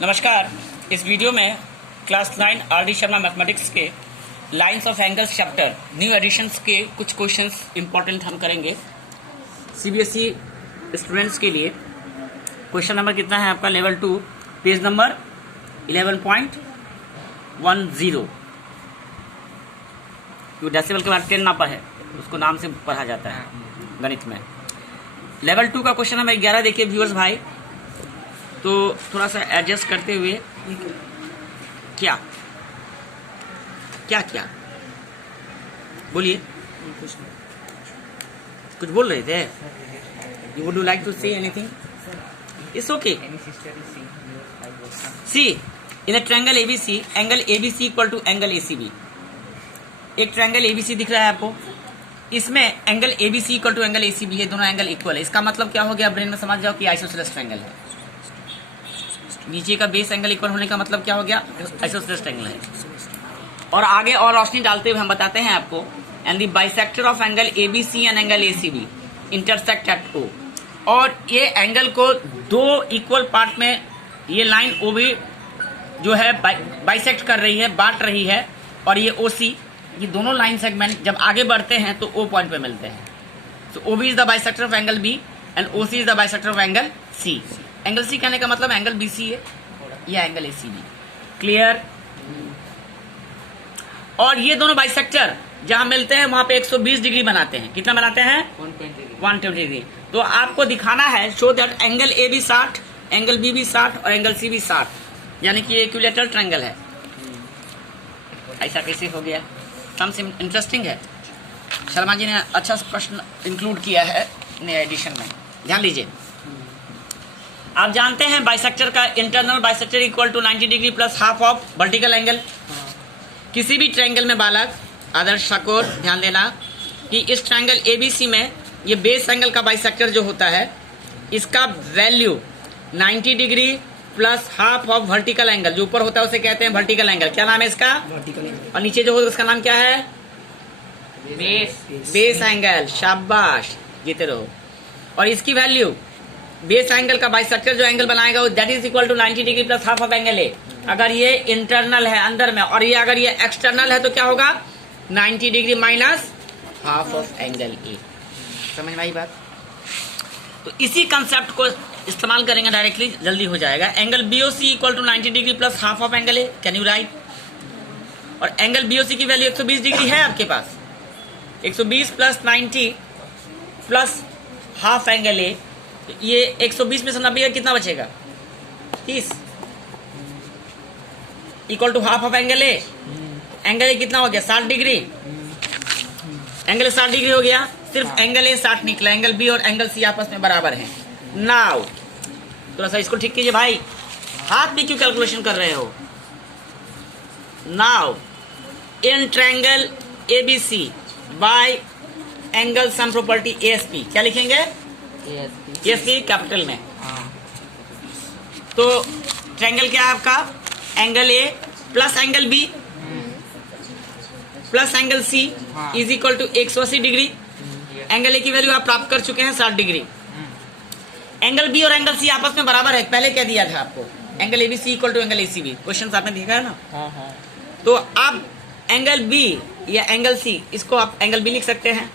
नमस्कार। इस वीडियो में क्लास 9 आर.डी. शर्मा मैथमेटिक्स के lines of angles chapter new editions के कुछ क्वेश्चंस इंपॉर्टेंट हम करेंगे सीबीएसई स्टूडेंट्स के लिए। क्वेश्चन नंबर कितना है आपका? Level 2 page number 11.10। जो डेसिमल के बाद 10 ना पढ़े उसको नाम से पढ़ा जाता है गणित में। लेवल 2 का क्वेश्चन नंबर 11 देखिए व्यूअर्स भाई, तो थोड़ा सा एडजस्ट करते हुए क्या क्या क्या बोलिए। कुछ बोल रहे थे? You would like to say anything? It's okay. See in a triangle ABC, angle ABC equal to angle ACB. एक ट्रायंगल एबीसी दिख रहा है आपको, इसमें angle ABC equal to angle ACB है, दोनों एंगल इक्वल है। इसका मतलब क्या हो गया? ब्रेन में समझ जाओ कि आइसोसेलेस ट्रायंगल है। नीचे का बेस एंगल इक्वल होने का मतलब क्या हो गया? आइसोसेलेस ट्रायंगल है। और आगे और रोशनी डालते हुए हम बताते हैं आपको, and the bisector of angle ABC and angle ACB intersect at O. और ये एंगल को दो इक्वल पार्ट में ये लाइन ओबी जो है बाइसेक्ट कर रही है, बांट रही है। और ये ओसी, ये दोनों लाइन सेगमेंट जब आगे बढ़ते हैं तो ओ पॉइंट पे मिलते हैं। तो OB is the bisector of angle B and OC is the bisector of angle C. Angle C कहने का मतलब एंगल बीसी है या एंगल एसीबी। क्लियर? और ये दोनों बाइसेक्टर जहां मिलते हैं वहां पे 120 डिग्री बनाते हैं। कितना बनाते हैं? 120 डिग्री। तो आपको दिखाना है, शो दैट एंगल ए भी 60, एंगल बी भी 60 और एंगल सी भी 60, यानी कि इक्विलेटरल ट्रायंगल है। ऐसा कैसे हो गया? सम इंटरेस्टिंग है। शर्मा जी ने अच्छा प्रश्न इंक्लूड किया है नए एडिशन में, ध्यान लीजिए। आप जानते हैं बाइसेक्टर का internal bisector equal to 90 degree plus half of vertical angle. किसी भी ट्रायंगल में बालक आदर्श ठाकुर ध्यान देना कि इस ट्रायंगल एबीसी में ये बेस एंगल का बाइसेक्टर जो होता है इसका value 90 degree plus half of vertical angle जो ऊपर होता है उसे कहते हैं वर्टिकल एंगल। क्या नाम है इसका? Vertical angle. और नीचे जो होगा उसका नाम क्या है? Base angle. शाबाश, जीते रहो। और इसकी वैल्यू बेस एंगल का बाइसेक्टर जो एंगल बनाएगा वो that is equal to 90 degree plus half of angle A. अगर ये इंटरनल है अंदर में और ये अगर ये एक्सटर्नल है तो क्या होगा? 90 degree minus half of angle ए। समझ में आई बात? तो इसी कंसेप्ट को इस्तेमाल करेंगे डायरेक्टली, जल्दी हो जाएगा। Angle BOC equal to 90 degree plus half of angle A. Can you write? और एंगल बीओसी की वैल्यू 120 डिग्री है आपके पास। 120 plus 90 plus half angle A, ये 120 में से 90 का कितना बचेगा? 30 equal to half of angle A. Angle A कितना हो गया? 60 डिग्री। एंगल 60 डिग्री हो गया, सिर्फ एंगल ए 60 निकला। एंगल बी और एंगल सी आपस में बराबर हैं। नाउ थोड़ा सा इसको ठीक कीजिए भाई, हाथ में क्यों कैलकुलेशन कर रहे हो? Now in triangle ABC bye angle sum property ASP, क्या लिखेंगे? एएसपी कैपिटल में। तो ट्रायंगल क्या है आपका? Angle A plus angle B plus angle C is equal to 180 degree. Angle A की वैल्यू आप प्राप्त कर चुके हैं 60 डिग्री। एंगल बी और एंगल सी आपस में बराबर है, पहले क्या दिया था आपको? Angle ABC equal to angle ACB. Question आपने देखा है ना? तो अब एंगल बी या एंगल सी, इसको आप एंगल बी लिख सकते हैं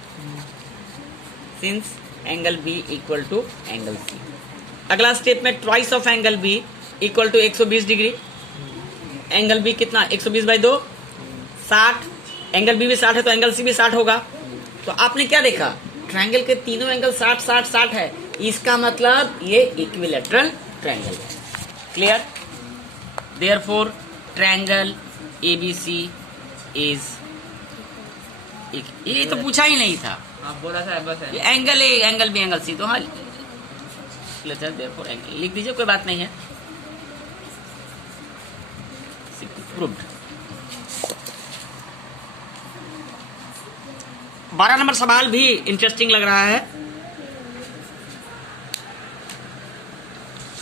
since angle B equal to angle C. अगला स्टेप में twice of angle B equal to 120 degree. Angle B कितना? 120 बाई 2 60। एंगल बी भी 60 है तो एंगल सी भी 60 होगा। तो आपने क्या देखा? ट्रायंगल के तीनों एंगल 60 60 60 है। इसका मतलब ये इक्विलेटरल ट्रायंगल है। Clear? Therefore triangle ABC is, ये तो पूछा ही नहीं था, आप बोला था बस है। Angle A angle B angle C, तो हाँ देयरफॉर एंगल लिख दीजिए, कोई बात नहीं है। प्रूव्ड। 12 नंबर सवाल भी इंटरेस्टिंग लग रहा है।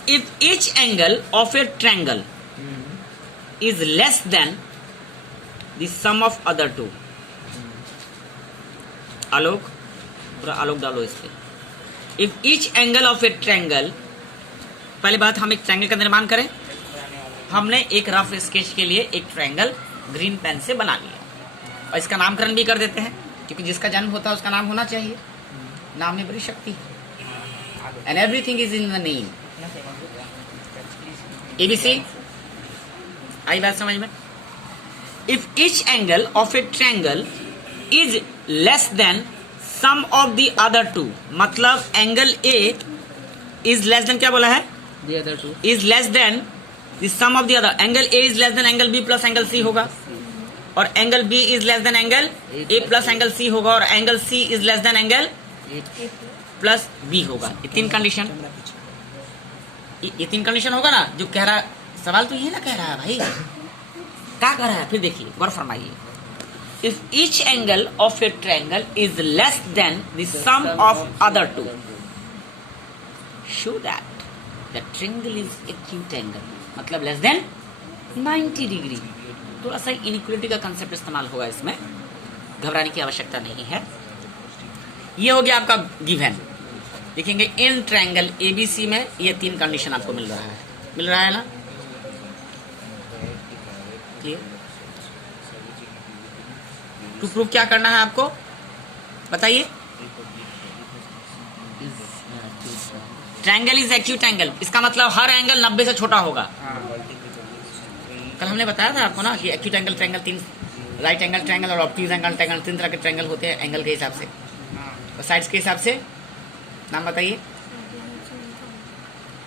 If each angle of a triangle is less than the sum of other two. Alok, पूरा आलोक डालो इस पे। If each angle of a triangle, पहले बात हम एक ट्रायंगल का निर्माण करें। हमने एक रफ स्केच के लिए एक ट्रायंगल ग्रीन पेन से बना लिया और इसका नामकरण भी कर देते हैं, क्योंकि जिसका जन्म होता है उसका नाम होना चाहिए। नाम में बड़ी शक्ति है। And everything is in the name. ABC आई बात समझ में? If each angle of a triangle is less than sum of the other two, मतलब angle A is less than, क्या बोला है? The other two. Is less than the sum of the other. Angle A is less than angle B plus angle C होगा, और angle B is less than angle A plus angle C होगा, और angle C is less than angle plus B होगा। ये तीन condition, ये तीन condition होगा ना। जो कह रहा सवाल तो ये ना कह रहा है भाई, क्या कह रहा है? फिर देखिए, गौर फरमाइए। If each angle of a triangle is less than the sum of other two, show that the triangle is acute angle, मतलब लेस देन 90 डिग्री। थोड़ा सा इनइक्वालिटी का कंसेप्ट इस्तेमाल होगा इसमें, घबराने की आवश्यकता नहीं है। ये हो गया आपका गिवन। देखेंगे इन ट्रायंगल एबीसी में ये तीन कंडीशन आपको मिल रहा है ना? क्लियर? टू प्रूव क्या करना है आपको बताइए? ट्रायंगल इज एक्यूट एंगल, इसका मतलब हर एंगल 90 से छोटा होगा। कल हमने बताया था आपको ना कि एक्यूट एंगल ट्रायंगल तीन, राइट एंगल ट्रायंगल और ऑब्ट्यूज एंगल ट्रायंगल, तीन तरह के ट्रायंगल होते हैं एंगल के हिसाब से और साइड्स के हिसाब से। नाम बताइए।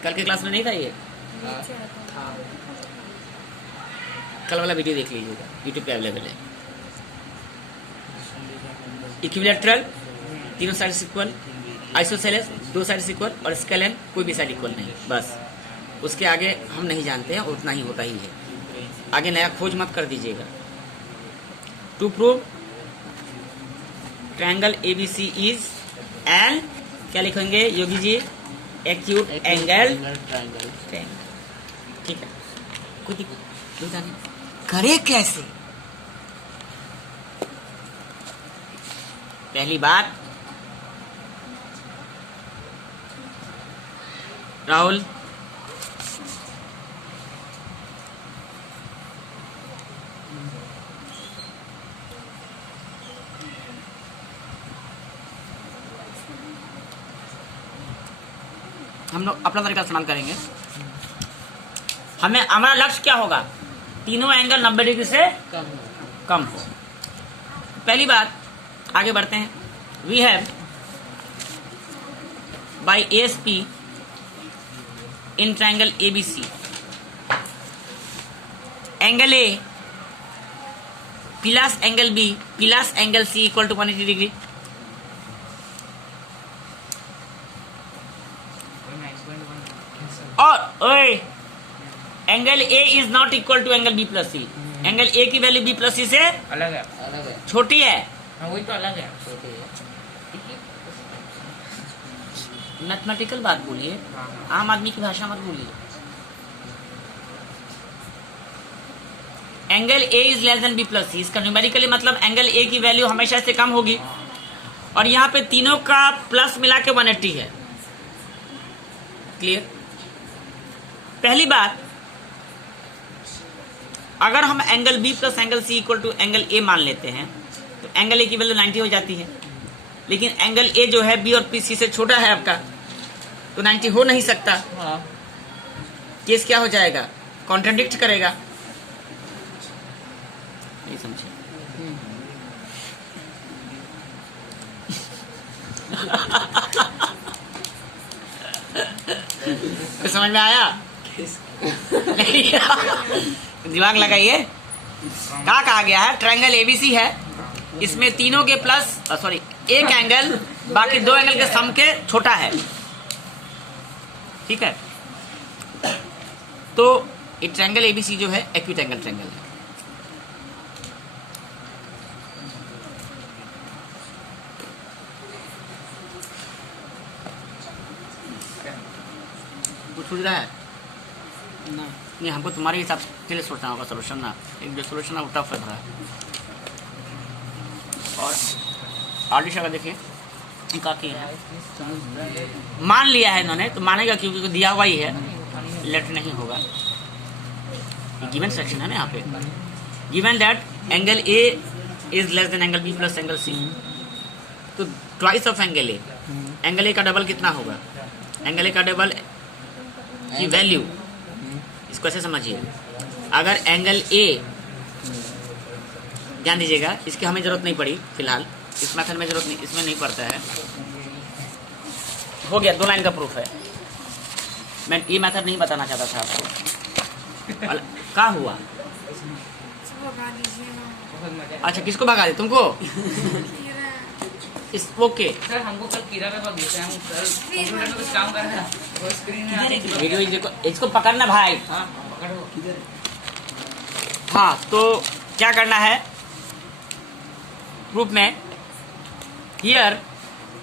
कल के क्लास में नहीं था ये? कल वाला वीडियो देख लीजिएगा, यूट्यूब पे अवेलेबल है। इक्विलैटरल, तीनों साइड इक्वल, आइसोसेलेस, दो साइड इक्वल, और स्केलेन, कोई भी साइड इक्वल नहीं। बस उसके आगे हम नहीं जानते हैं, उतना ही होता ही है। आगे नया खोज मत कर दीजिएगा। To prove triangle ABC is an, क्या लिखेंगे Yogi ji? Acute angle triangle. ठीक है, कोई दिक्कत नहीं। करे कैसे? पहली बात, राहुल हम लोग अपना तरीका इस्तेमाल करेंगे। हमारा लक्ष्य क्या होगा? तीनों एंगल 90 डिग्री से कम हो। पहली बात, आगे बढ़ते हैं। We have by ASP in triangle ABC, angle A plus angle B plus angle C equal to 180 degree. और angle A is not equal to angle B plus C। Angle A की value B plus C से अलग है, छोटी है। वही तो अलग है। मैथमेटिकल बात बोलिए, आम आदमी की भाषा मत बोलिए। Angle A is less then B plus C, इसका न्यूमेरिकली मतलब एंगल A की वैल्यू हमेशा से कम होगी, और यहाँ पे तीनों का प्लस मिला के 180 है। क्लियर? पहली बात, अगर हम angle B plus angle C equal to angle A मान लेते हैं तो एंगल A की वैल्यू 90 हो जाती है। लेकिन एंगल A जो है B और PC से छोटा है आपका, तो 90 हो नहीं सकता। केस क्या हो जाएगा? कॉन्ट्राडिक्ट करेगा। नहीं समझे? तो समझ में आया? दिमाग लगाइए। क्या कहा गया है? ट्रायंगल ABC है, इसमें तीनों के प्लस सॉरी एक एंगल बाकी दो एंगल के सम के छोटा है। ठीक है, तो ये ट्रायंगल ABC जो है एक्यूट एंगल ट्रायंगल है। कुछ सूझ रहा है ना? नहीं, हमको तुम्हारे हिसाब के लिए सोचना होगा सोल्यूशन ना। एक जो सोल्यूशन है वो टफ लग रहा है। और आलिशा का देखिए काफी है, मान लिया है इन्होंने, तो मानेगा क्योंकि दिया हुआ ही है, लेट नहीं होगा। गिवन सेक्शन है ना यहाँ पे, given that angle A is less than angle B plus angle C, तो twice of angle A, angle A का डबल कितना होगा, एंगल ए का डबल की वैल्यू, इसको ऐसे समझिए, अगर एंगल ए, ध्यान दीजिएगा, इसकी हमें जरूरत नहीं पड़ी फिलहाल, इस मेथड में जरूरत नहीं, इसमें नहीं पड़ता है, हो गया, 2 लाइन का प्रूफ है। मैं ये मेथड नहीं बताना चाहता था आपको। क्या हुआ? अच्छा, किसको भगा दे, तुमको? इस ओके, सर हमको कल कीड़ा का बग दिया, हम सर कंप्यूटर में कुछ काम कर रहे हैं, वो स्क्रीन में आ रही है वीडियो देखो, इसको पकड़ना भाई। हाँ पकड़ो किधर। हाँ, तो क्या करना है प्रूफ में, here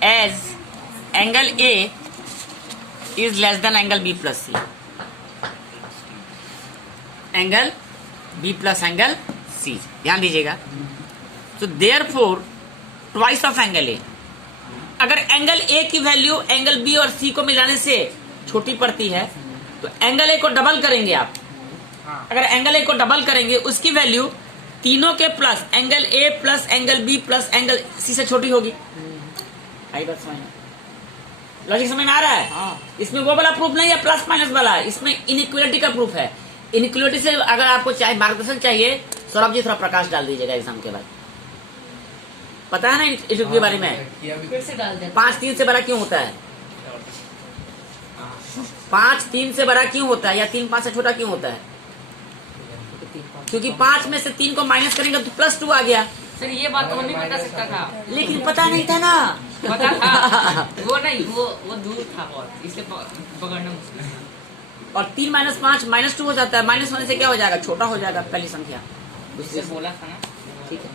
as angle A is less than angle B plus C, angle B plus angle C, ध्यान दीजिएगा। तो therefore twice of angle A, अगर एंगल ए की वैल्यू एंगल बी और सी को मिलाने से छोटी पड़ती है तो एंगल ए को डबल करेंगे आप, अगर एंगल ए को डबल करेंगे उसकी वैल्यू तीनों के plus angle A plus angle B plus angle C से छोटी होगी। आई बात समझ में, लॉजिक समझ में आ रहा है? हाँ। इसमें वो वाला प्रूफ नहीं है प्लस माइनस वाला, इसमें इनइक्वालिटी का प्रूफ है। इनइक्वालिटी से अगर आपको चाहिए मार्गदर्शन चाहिए, सौरभ जी थोड़ा प्रकाश डाल दीजिएगा एग्जाम के बाद, पता है ना इनइक्वालिटी के बारे में? फिर से डाल दे। 5 3 से बड़ा क्यों होता है? 5 3 से बड़ा क्यों होता है, या 3 5 से छोटा क्यों होता है? क्योंकि 5 में से 3 को माइनस करेंगे तो +2 आ गया। सर ये बात तो नहीं बता सकता था, लेकिन पता नहीं था ना। पता था वो नहीं, वो दूर था बहुत, इसलिए पकड़ना मुश्किल है। और 3 - 5 -2 हो जाता है, माइनस होने से क्या हो जाएगा, छोटा हो जाएगा पहली संख्या। उससे बोला था ना, ठीक है,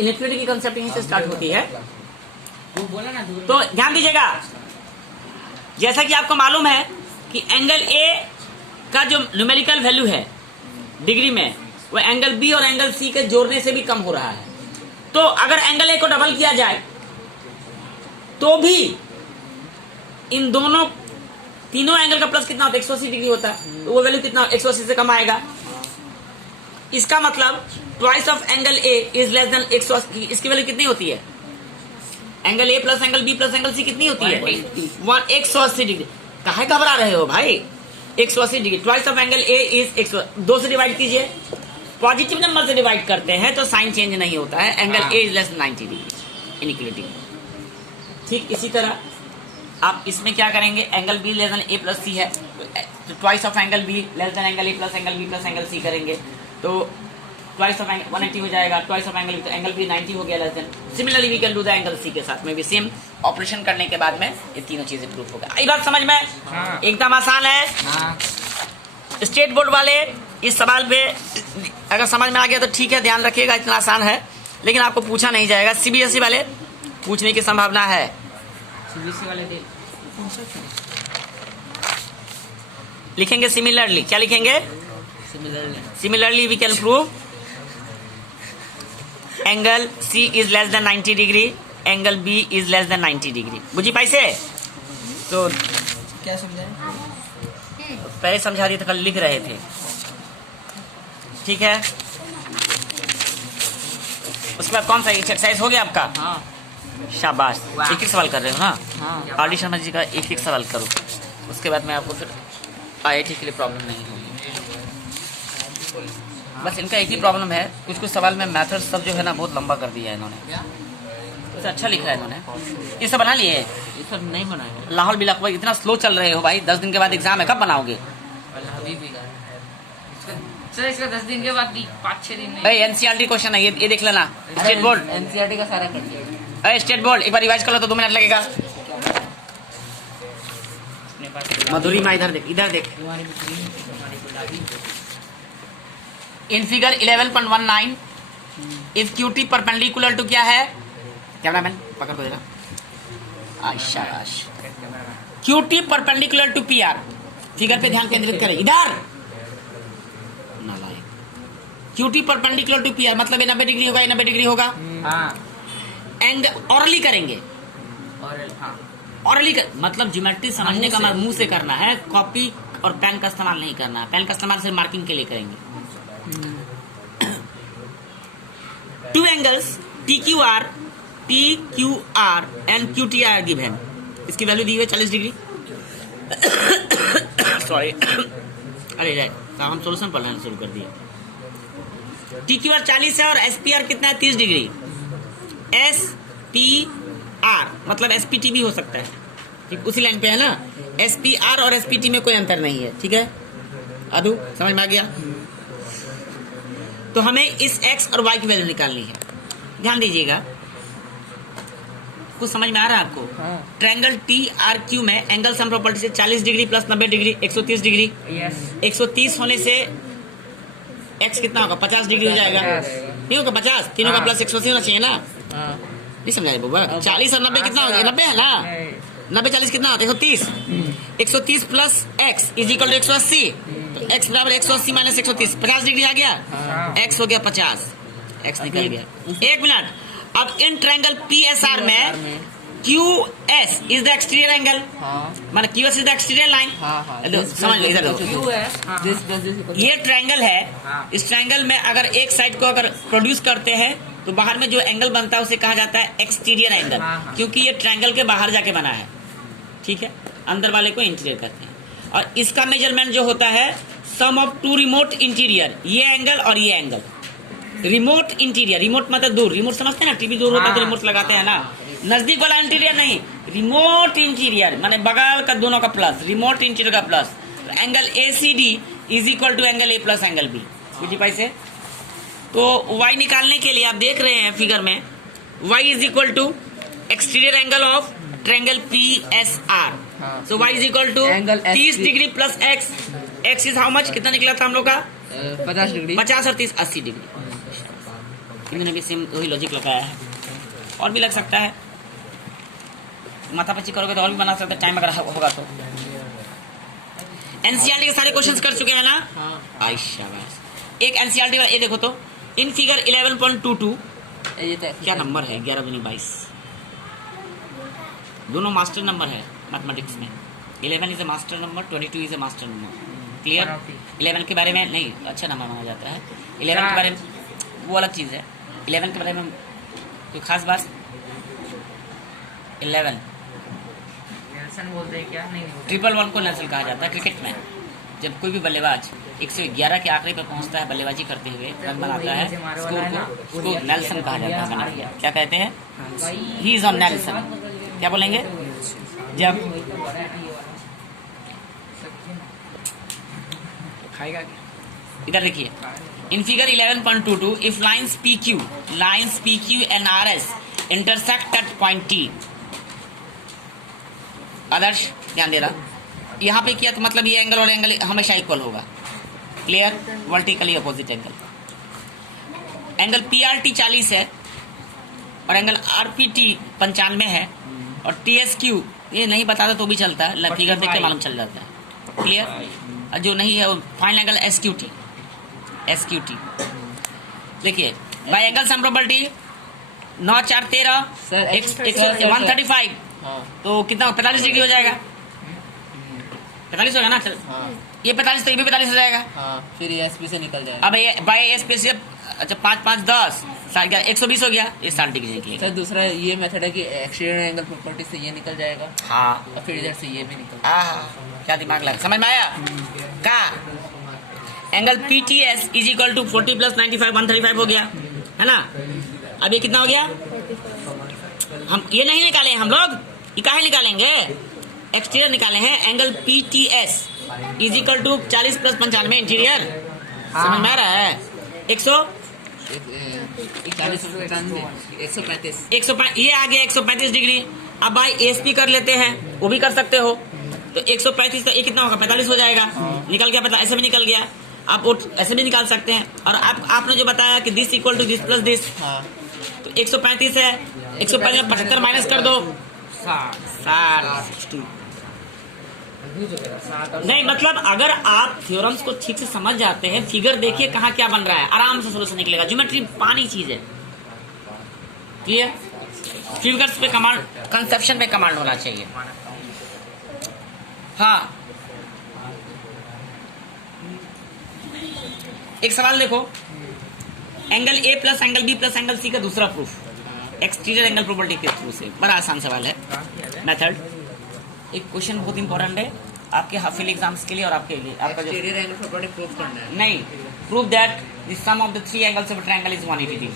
इनइक्वालिटी की कंसेप्ट यहीं से स्टार्ट होती है। वो बोला ना दूर। तो ध्यान दीजिएगा, जैसा कि आपको मालूम है कि एंगल ए का जो न्यूमेरिकल वैल्यू है डिग्री में, वो एंगल बी और एंगल सी के जोड़ने से भी कम हो रहा है। तो अगर एंगल ए को डबल किया जाए तो भी इन दोनों तीनों एंगल का प्लस कितना होता है, 180 डिग्री होता है, तो वो वैल्यू कितना 180 से कम आएगा। इसका मतलब twice of angle A is less than 180, इसकी वैल्यू कितनी होती है, angle A plus angle B plus angle C कितनी होती है, 180 डिग्री। काहे घबरा रहे हो भाई, 180 degree, twice of angle A is 2 से डिवाइड कीजिए, पॉजिटिव नंबर से डिवाइड करते हैं तो साइन चेंज नहीं होता है, angle A is less than 90 degree inequality. ठीक इसी तरह आप इसमें क्या करेंगे, angle B less than A plus C है, तो twice of angle B less than angle A plus angle B plus angle C करेंगे, तो ट्वाइस ऑफ एंगल 180 हो जाएगा, ट्वाइस ऑफ एंगल, तो एंगल बी 90 हो गया less than. Similarly we can do the angle C के साथ में भी सेम ऑपरेशन करने के बाद में ये तीनों चीजें प्रूफ होगा। आई बात समझ में? हाँ। एकदम आसान है। हाँ। स्टेट बोर्ड वाले इस सवाल पे अगर समझ में आ गया तो ठीक है, ध्यान रखिएगा, इतना आसान है, लेकिन आपको पूछा नहीं जाएगा। सीबीएसई वाले पूछने की संभावना है। सीबीएसई वाले दे लिखेंगे सिमिलरली, क्या लिखेंगे, similarly we can prove angle C is less than 90 degree, angle B is less than 90 degree. बुझी पैसे? तो क्या समझाए, पहले समझा दिए थे, कल लिख रहे थे, ठीक है। उसके बाद कौन सा एक्सरसाइज हो गया आपका? हाँ शाबाश, एक एक सवाल कर रहे हो ना। हाँ। आर डी शर्मा जी का एक एक सवाल करो, उसके बाद में आपको फिर IIT के लिए प्रॉब्लम नहीं होगी। बस इनका एक ही प्रॉब्लम है, कुछ कुछ सवाल में मैथड सब जो है ना बहुत लंबा कर दिया है इन्होंने, तो अच्छा लिखा है इन्होंने। ये सब बना लिए? ये सब नहीं बनाया लाहौल बिलाक भाई, इतना स्लो चल रहे हो भाई, 10 दिन के बाद एग्जाम है, कब बनाओगे? अभी भी सर, इसका 10 दिन के बाद 5-6 दिन भाई NCERT क्वेश्चन है ये देख लेना। स्टेट बोर्ड, NCERT का सारा कर दिया। अरे स्टेट बोर्ड एक बार रिवाइज कर लो तो 2 मिनट लगेगा। मधुरी माँ इधर देख, इधर देख। In figure 11.19 if QT perpendicular to क्या है, कैमरामैन पकड़ को देना, शाबाश। QT perpendicular to PR, figure पे ध्यान केंद्रित करें, इधर QT परपेंडिकुलर टू PR मतलब ये 90 डिग्री होगा, ये 90 डिग्री होगा। हाँ। एंड ऑरली करेंगे, और हाँ ऑरली कर मतलब ज्योमेट्री समझने का मुंह से करना है, कॉपी और पेन का इस्तेमाल नहीं करना है। पेन का इस्तेमाल सिर्फ मार्किंग के लिए करेंगे। Two angles PQR and QTR given. इसकी वैल्यू दी हुई है 40 डिग्री। सॉरी, अरे राइट, हम सोल्यूशन पढ़ना शुरू कर दिए। TQR 40 है और SPR कितना है? 30 डिग्री। SPR मतलब SPT भी हो सकता है, ठीक उसी लाइन पे है ना। SPR और SPT में कोई अंतर नहीं है, ठीक है अदू, समझ में आ गया? तो हमें इस X और Y की वैल्यू निकालनी है। ध्यान दीजिएगा, कुछ समझ में आ रहा है आपको? ट्रायंगल TRQ में एंगल सम प्रॉपर्टी से 40 डिग्री प्लस 90 डिग्री 130 डिग्री। 130 होने से X कितना होगा? 50 डिग्री हो जाएगा, नहीं होगा 50? तीनों का प्लस 180 होना चाहिए ना। नहीं समझा बाबा? 40 और 90 कितना हो गया? 90 है ना। 90 40 कितना होता है? 130। 130 plus X is equal to 180। तो X बराबर 180 माइनस 130, 50 डिग्री आ गया। X हो गया 50, X निकल गया। एक मिनट, अब इन ट्रायंगल PSR में QS is the exterior angle, माना QS is the exterior line. समझ लो, इधर देखो, ये ट्रायंगल है। इस ट्रायंगल में अगर एक साइड को अगर प्रोड्यूस करते हैं तो बाहर में जो एंगल बनता है उसे कहा जाता है एक्सटीरियर एंगल, क्योंकि ये ट्रायंगल के बाहर जाके बना है, ठीक है। अंदर वाले को इंटीरियर कहते हैं। और इसका मेजरमेंट जो होता है सम ऑफ टू रिमोट इंटीरियर, ये एंगल और ये एंगल। रिमोट इंटीरियर, रिमोट मतलब दूर, रिमोट समझते हैं ना, टीवी दूर होता है तो रिमोट लगाते हैं ना। नजदीक वाला इंटीरियर नहीं, रिमोट इंटीरियर माने बगल का दोनों का प्लस, रिमोट इंटीरियर का प्लस। तो angle ACD is equal to angle A plus angle B। बुझी पाई से? तो y निकालने के लिए आप देख रहे हैं फिगर में, y is equal to exterior angle of triangle PSR। So y is equal to 30 degree plus x। x is how much? कितना निकला था हम लोग का? 50 डिग्री। 50 और 30 80 डिग्री। इन्होंने भी सेम वही लॉजिक लगाया है, और भी लग सकता है। माथा पच्ची करोगे तो और भी बना सकते, टाइम अगर होगा तो। एनसीईआरटी के सारे क्वेश्चंस कर चुके हैं ना? शाबाश। एक एनसीईआरटी वाला ये देखो तो, इन फिगर 11.22 क्या नंबर है? 11 दूनी 22। दोनों मास्टर नंबर है मैथमेटिक्स में। 11 is a master number, 22 is a master number. Clear? 11 के बारे में नहीं, अच्छा नंबर माना जाता है। 11 के बारे में वो अलग चीज़ है। 11 के बारे में कोई खास बात? 11 नेल्सन बोलते हैं क्या? नहीं, 111 को नेल्सन कहा जाता है क्रिकेट में। जब कोई भी बल्लेबाज 111 के आंकड़े पर पहुंचता है बल्लेबाजी करते हुए, रन बनाता है, स्कोर को, उसको नेल्सन कहा जाता है। क्या कहते हैं? He is on Nelson. क्या बोलेंगे? जब खाएगा इधर देखिए, in figure 11.22 if lines PQ and RS intersect at point T। आदर्श ध्यान दे रहा, यहाँ पे किया तो मतलब ये एंगल और एंगल हमेशा इक्वल होगा। Clear? Vertically opposite angle. Angle PRT 40 है और एंगल RPT 95 है, और TSQ ये नहीं बताता तो भी चलता है, फिगर देख के मालूम चल जाता है। क्लियर? और जो नहीं है वो फाइनल एंगल SQT। देखिए बाय एंगल सम प्रॉपर्टी 9 4 13 135, तो कितना? 45 डिग्री हो जाएगा। 45 होगा ना? ये 45 तो ये भी 45 हो जाएगा। फिर ये SP से निकल जाएगा। अब ये बाय SP से अच्छा 5 5 10 120 हो गया, ये 60 डिग्री निकलेगा। सर दूसरा ये मेथड है कि एक्सटीरियर एंगल प्रॉपर्टी से ये निकल जाएगा, हाँ, और फिर इधर से ये भी निकल। क्या दिमाग लगा? समझ में आया? का angle PTS is equal to 40 plus 95 135 हो गया, है ना? अब ये कितना हो गया? हम ये नहीं निकाले हम लोग, ये काहे निकालेंगे? एक्सटीरियर निकाले हैं। Angle PTS is equal to 40 plus 95 interior. समझ में आ रहा है? 135 ये आ गया 135 डिग्री। अब भाई ASP कर लेते हैं, वो भी कर सकते हो। तो 135 ये कितना होगा? 45 हो जाएगा। निकल गया, पता ऐसे भी निकल गया। आप ऐसे भी निकाल सकते हैं। और आपने जो बताया कि this equal to this plus this, तो 135 है, 135 में 75 माइनस कर दो, 60। नहीं मतलब अगर आप थ्योरम्स को ठीक से समझ जाते हैं, फिगर देखिए कहाँ क्या बन रहा है, आराम से सोल्यूशन निकलेगा। ज्योमेट्री पानी चीज है। क्लियर? फिगर्स पे कमांड, कंसेप्शन पे कमांड होना चाहिए। हाँ एक सवाल देखो, angle A plus angle B plus angle C का दूसरा प्रूफ एक्सटीरियर एंगल प्रॉपर्टी के थ्रू से। बड़ा आसान सवाल है मेथड। एक क्वेश्चन बहुत इंपॉर्टेंट है आपके हाफिल एग्जाम्स के लिए और आपके लिए। आपका जो एक्सटीरियर एंगल प्रॉपर्टी प्रूफ करना है। नहीं, prove that the sum of the three angles of triangle is 180 degree.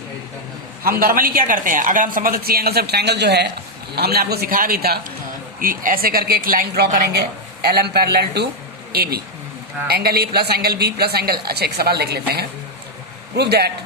हम नॉर्मली क्या करते हैं, अगर हम sum of the three angles of triangle जो है हमने आपको सिखाया भी था कि ऐसे करके एक लाइन ड्रॉ करेंगे LM parallel to AB, angle A plus angle B plus angle. अच्छा एक सवाल देख लेते हैं, प्रूव दैट